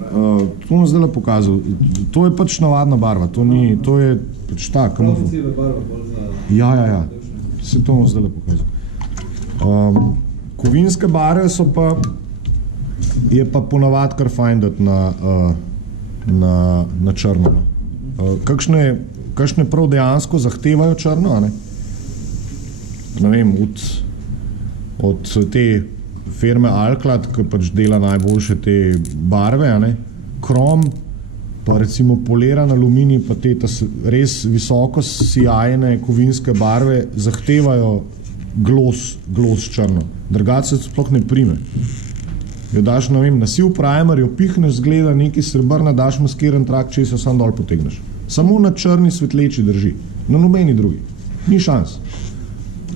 To bom zdaj pokazal. To je pač navadna barva, to je pač ta kamuflaža. Ja. Se to bom zdaj pokazal. Kovinske barve so pa, je pa ponavad kar fajn dati na črno. Kakšne prav dejansko zahtevajo črno, ne? Ne vem, od te firme Alklad, ki pač dela najboljše te barve, ne? Krom, pa recimo poliran aluminij, pa te res visoko sijajne kovinske barve zahtevajo glos črno. Drugače se sploh ne prime. Jo daš, ne vem, nasiv primer, jo pihneš, zgleda neki srebrna, daš maskiran trak, če se sam dol potegneš. Samo na črni svetleči drži. Na nobeni drugi. Ni šans.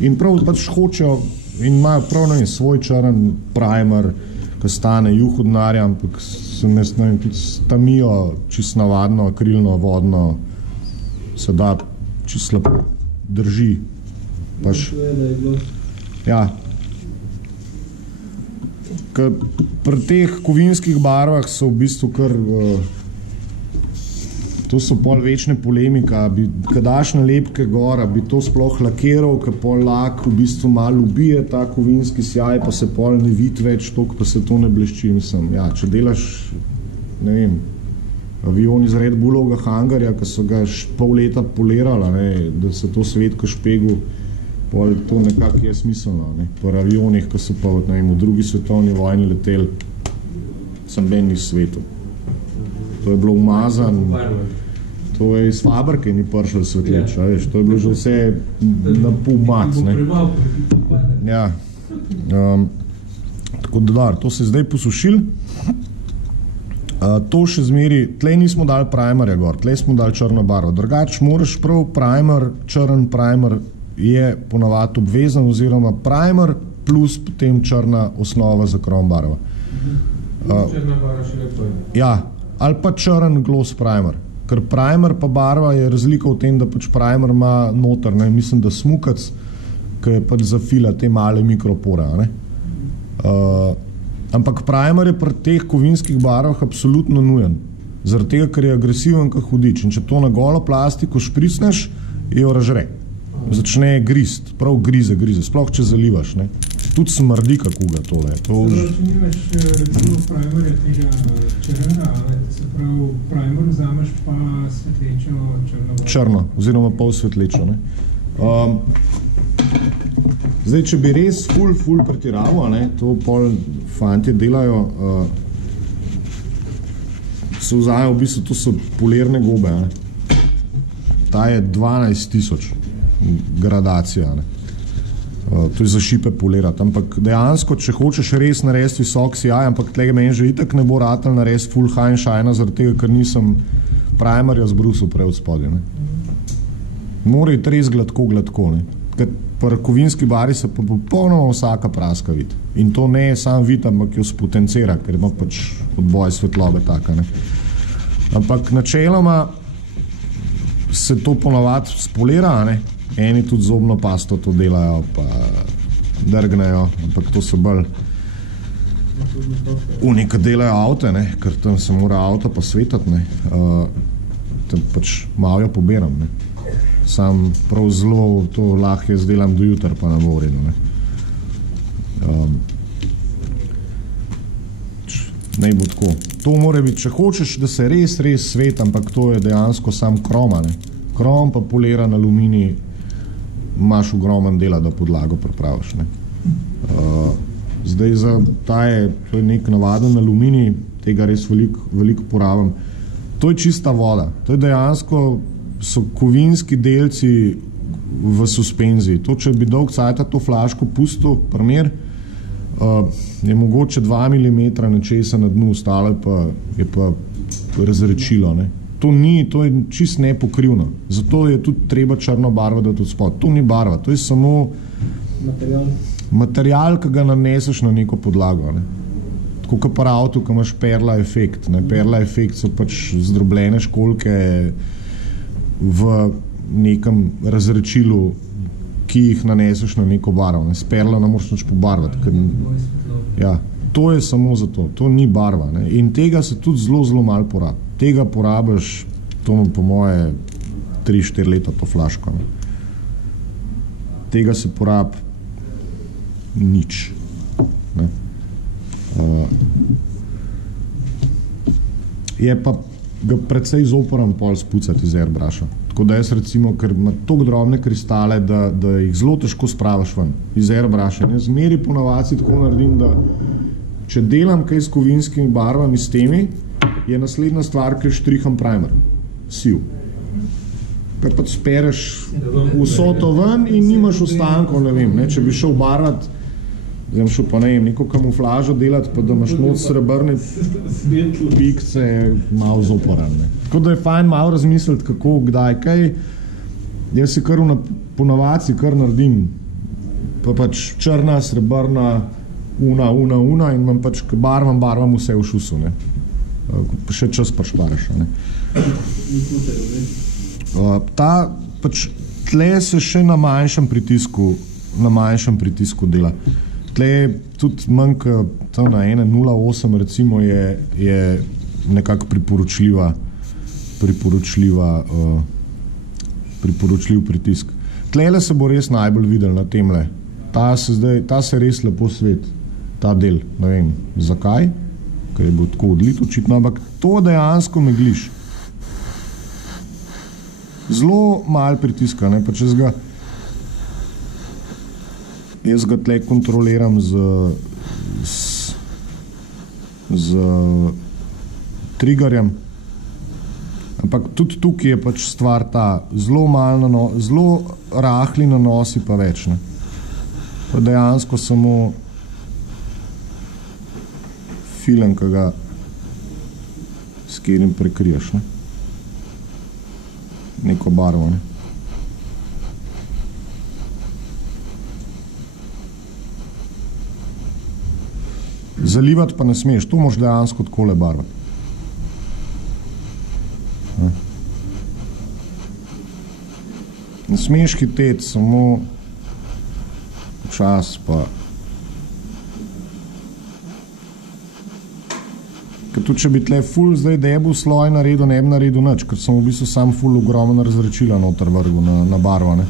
In prav pač hočejo in imajo prav, ne vem, svoj črn primer, ki stane juh od denarja, ampak se ne vem, tudi stamijo čisto navadno, akrilno, vodno, se da čisto lepo drži. Pač, ja. Pri teh kovinskih barvah so v bistvu kar, to so pol večne polemika, ko daš nalepke gora, bi to sploh lakiral, ko pol lak v bistvu malo ubije ta kovinski sjaj, pa se pol ne vidi več toliko, pa se to ne blešči, mislim. Ja, če delaš, ne vem, avion iz Red Bullovega hangarja, ki so ga pol leta polirali, ne, da se to svetko špegu, pol to nekako je smiselno, ne. Pri avionih, ki so pa ne vem, v drugi svetovni vojni leteli, sem ben iz svetu. To je bilo umazan, to je iz fabrike ni prišlo svetleč, veš, to je bilo že vse na pol mac, ne. Ja. Tako da, to se je zdaj posušil. To še zmeri, tlej nismo dali primerja gor, tlej smo dali črno barvo. Drugač moraš prav primer, črn primer je ponavad obvezen, oziroma primer plus potem črna osnova za krom barva. Črna barva še lepo je. Ja, ali pa črn gloss primer. Ker primer pa barva je razlika v tem, da pač primer ima noter, ne, mislim, da smukac, ki je pač zafila te male mikropore, ne. Ampak primer je pri teh kovinskih barvah absolutno nujen. Zaradi tega, ker je agresiven kot hudič. In če to na golo plastiko špricneš, jo razžre. Začne grist, prav grize, sploh če zalivaš, ne. Tudi smrdi kakuga tole. Če nimaš recimo primerja tega črnega, se pravi primer vzameš pa svetlečo črno. Črno, oziroma pol svetlečo, ne. Zdaj, če bi res ful pretiraval, ne, to pol fantje delajo, se vzajo v bistvu, to so polirne gobe, ne. Ta je 12,000 gradacija, ne. To je za šipe polirati, ampak dejansko, če hočeš res narediti visok sijaj, ampak tega meni že itak ne bo ratal narediti full high shine, zaradi tega, ker nisem primerja zbrusil prej od spodje, ne. Mora iti res gladko, ne. Ker pri kovinski barvi se pa popolnoma vsaka praska vidi. In to ne je sam vid, ampak jo spotencira, ker ima pač odboj svetlobe taka, ne. Ampak načeloma se to ponavad spolira, ne. Eni tudi zobno pasto to delajo, pa drgnejo, ampak to so bolj oni, ki delajo avte, ne, ker tam se mora avto pa svetati, ne, tam pač malo jo poberam, ne. Sam prav zelo to lahko jaz delam do jutra, pa ne bo v redu, ne. Ne bo tako. To mora biti, če hočeš, da se res svet, ampak to je dejansko sam kroma, ne. Krom pa poliran aluminij, imaš ogromen dela, da podlago pripraviš, ne. Zdaj za to je nek navaden aluminij, tega res veliko porabim. To je čista voda. To je dejansko, so kovinski delci v suspenziji. To, če bi dolg cajta to flaško pustil, primer, je mogoče 2 mm nečesa na dnu, ostalo je pa razrečilo, ne. To je čist nepokrivno. Zato je tudi treba črno barvo dati od spod. To ni barva, to je samo material, ki ga naneseš na neko podlago, ne. Tako kot pri avtu, ki imaš perla efekt, ne. Perla efekt so pač zdrobljene školjke v nekem razrečilu, ki jih naneseš na neko barvo, ne. S perlo ne moreš nič pobarvati. Ja. To je samo zato, to ni barva. Ne? In tega se tudi zelo malo porabi. Tega porabiš, to po moje 3-4 leta to flaško. Ne? Tega se porabi nič. Ne? Je pa ga precej zoporen pol spucati iz airbrusha. Tako da jaz recimo, ker ima toliko drobne kristale, da jih zelo težko spravaš ven iz airbrusha. Jaz zmeri po navadi tako naredim, da če delam kaj s kovinskimi barvami s temi, je naslednja stvar, ker štriham primer. Siv. Ker pa spereš vso to ven in nimaš ostankov, ne vem, ne, če bi šel barvat, zdaj šel pa ne vem, neko kamuflažo delati, pa da imaš noč srebrne pikce, malo zoporan. Tako da je fajn malo razmisliti, kako, kdaj, kaj. Jaz si kar po navadi kar naredim, pa pač črna, srebrna, una in imam pač barvam vse v šusu, ne. Še čas pa šparaš, ne. Pač tle se še na manjšem pritisku dela. Tle je tudi manjka, tam na 1.08 recimo je nekako priporočljiv pritisk. Tlele se bo res najbolj videl na temle. Ta se res lepo sveti, ta del, ne vem zakaj, ker je bil tako odlit očitno, ampak to dejansko megliš. Zelo malo pritiska, ne, pa jaz ga tle kontroliram z triggerjem, ampak tudi tukaj je pač stvar ta, zelo rahli nanosi pa več, ne. Pa dejansko samo film, ki ga s katerim prekriješ, ne. Neko barvo, ne. Zalivati pa ne smeš, to moraš dejansko takole barvati. Ne smeš hiteti, samo čas pa. Ker tudi, če bi tle ful zdaj debil sloj naredil, ne bi naredil nič, ker sem v bistvu sam ful ogromno razrečila noter vrgu na barvo, ne.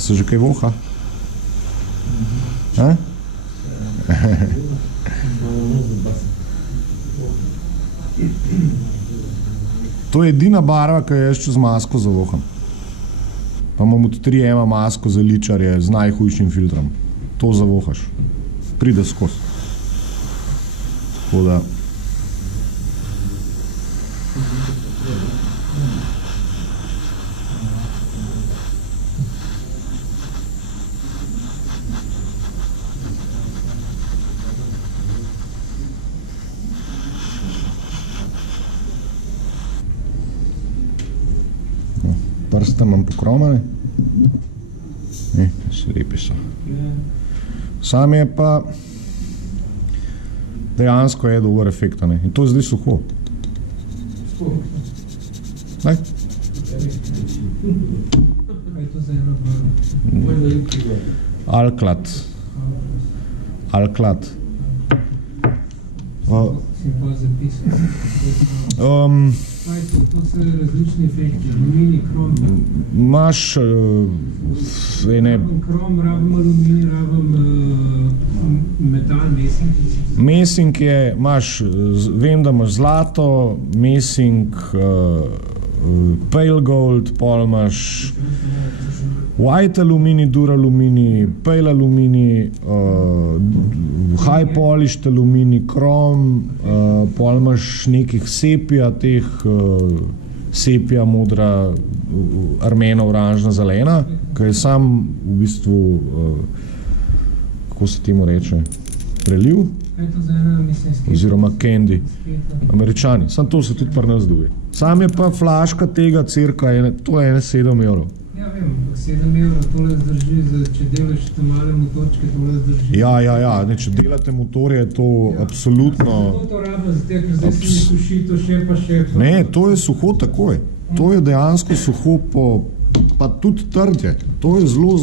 Se že kaj voha? To je edina barva, ki jo jaz čez masko zavoham. Pa imam od 3M masko za ličarje z najhujšim filtrom. To zavohaš. Pride skozi. Tako da. Prste imam pokromane. Se lepi so. Sam je pa dejansko je dober efekt, ne. In to je zdaj suho. Daj. Alklad. To so različni efekti, aluminij, krom. Imaš krom, rabim aluminij, rabim metal, mesing. Mesing je, vem, da imaš zlato, mesing, pale gold, pol imaš white aluminij, dur aluminij, pale aluminij, high polished aluminij, krom, pol imaš nekih sepija, sepija, modra, armena, oranžna, zelena, ki je sam v bistvu, kako se temu reče, preliv, oziroma candy, Američani. Sam to se tudi pri nas dobi. Sam je pa flaška tega cirka, to je 7 €. Ja, vem, 7 €, tole zdrži, če delaš te male motorčke, tole zdrži. Ja, ne, če delate motorje, je to absolutno. To rabim, ker zdaj si mi suši, to še pa. Ne, to je suho takoj. To je dejansko suho po pa tudi trdje. To je zelo,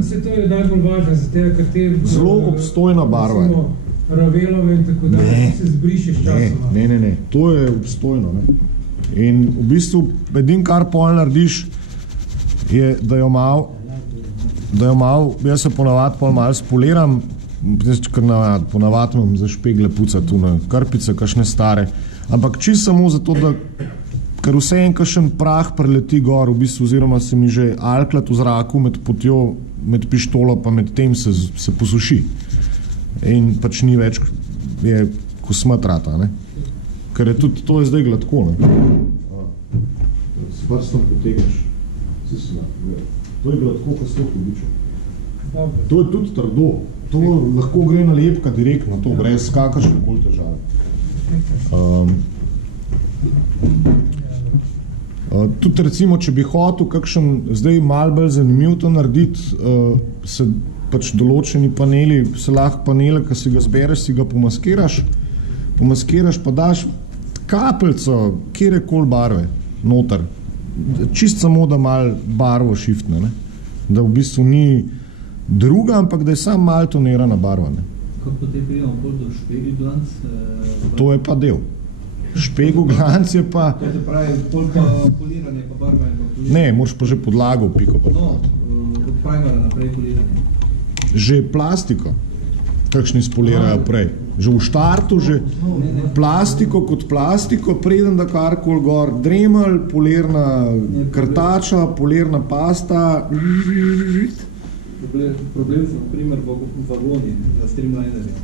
Vse to je najbolj važno, zato ker te zelo obstojna barva. Ravelove in tako dalje, se zbriše s časoma. Ne. To je obstojno. Ne. In v bistvu edin, kar pol narediš, je, da jo malo, jaz se ponavadi pol malo spoliram, ker ponavadi imam za špegle puca tu na krpice, kakšne stare, ampak čisto samo zato, da ker vse en kakšen prah preleti gor, v bistvu, oziroma se mi že alklat v zraku med potjo, med pištolo pa med tem se posuši. In pač ni več, je ko smatrata, ne. Ker je tudi, to je zdaj gladko, ne. S prstom potegaš. To je gladko, ko se običo. To je tudi trdo. To lahko gre na lepka direktno, to brez kakršne koli težave. Tudi recimo, če bi hotel kakšen zdaj malo bolj zanimiv to narediti, se pač določeni paneli, se lahko panele, ki si ga zbereš, si ga pomaskiraš, pa daš kapelco, kjerekoli barve noter. Čist samo, da malo barvo šiftne, ne? Da v bistvu ni druga, ampak da je samo malo tonirana barva. Ne? Kako potem prijemo pol do špegel-glanc? To je pa del. Špegel-glanc je pa... To se pravi, pol pa poliranje, pa barva in pa poliranje. Ne, moraš pa že podlago piko. No, od primera naprej poliranje. Že plastiko, kakšni spolirajo prej. Že v štartu, že plastiko kot plastiko, preden da karkoli gor, dremelj, polirna krtača, polirna pasta. Problem so, na primer, vagoni za streamlinerje.